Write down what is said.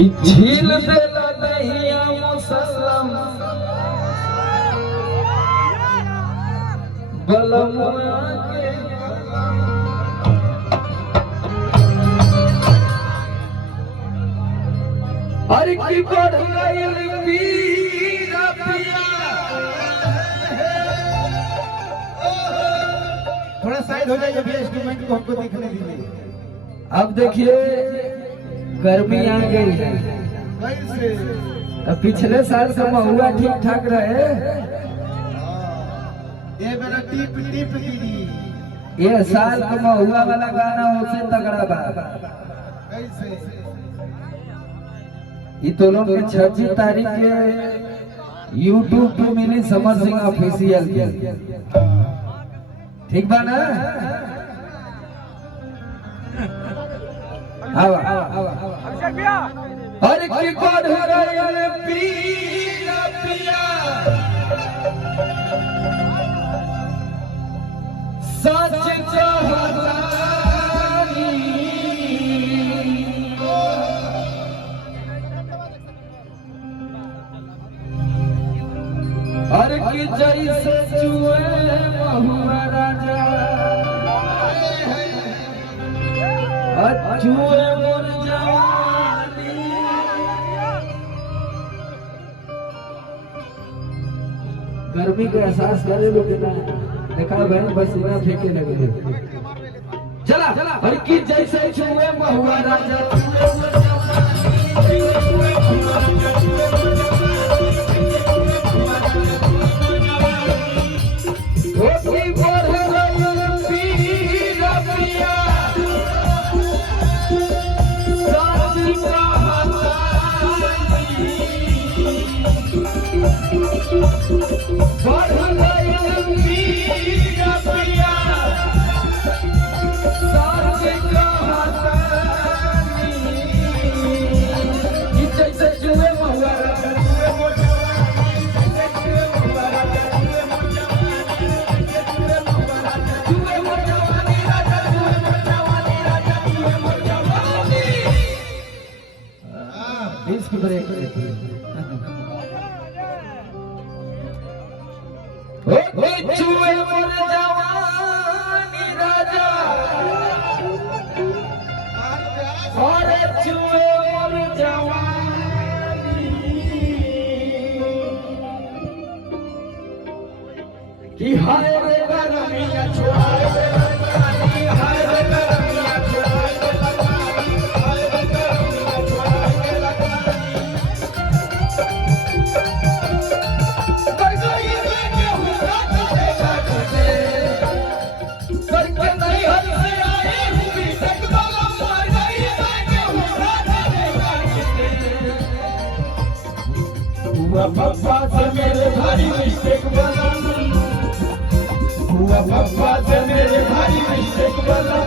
कि झील देला दहिया मुसल्लम बलमुआ के हर की बढ़ गइल पीरा पिया। थोड़ा साइड हो जाइए भैया, इंस्ट्रूमेंट को हमको देखने दीजिए। अब देखिए गर्मी आ गई है, पिछले साल का महुआ ठीक ठाक रहे, ये मेरा टिप टिप गिरी। ये साल का महुआ वाला गाना उससे तगड़ा बा। कैसे ये तो लोग 26 तारीख के YouTube पे मिली समर सिंह ऑफिशियल की, ठीक बा ना? हर की बढ़ गइल पीरा पिया, सच कहतानी हर की जैसे चुए महुआ राजा चुए मोर जवानी। गर्मी का एहसास करे लोग ना, देखा बहन पसीना फेंके लगे। चला हर की जैसे चुए महुआ राजा चुए मोर चुए मोर जवानी राजा, और चुए मोर जवानी कि हाय रे गरमिया छुआए रे गरमी, हाय रे गरमिया छुआए रे लगानी, हाय रे गरमिया छुआए रे लगानी। पप्पा से मेरे भाई मिस्टेक बना, हुआ पप्पा से मेरे भाई मिस्टेक बना।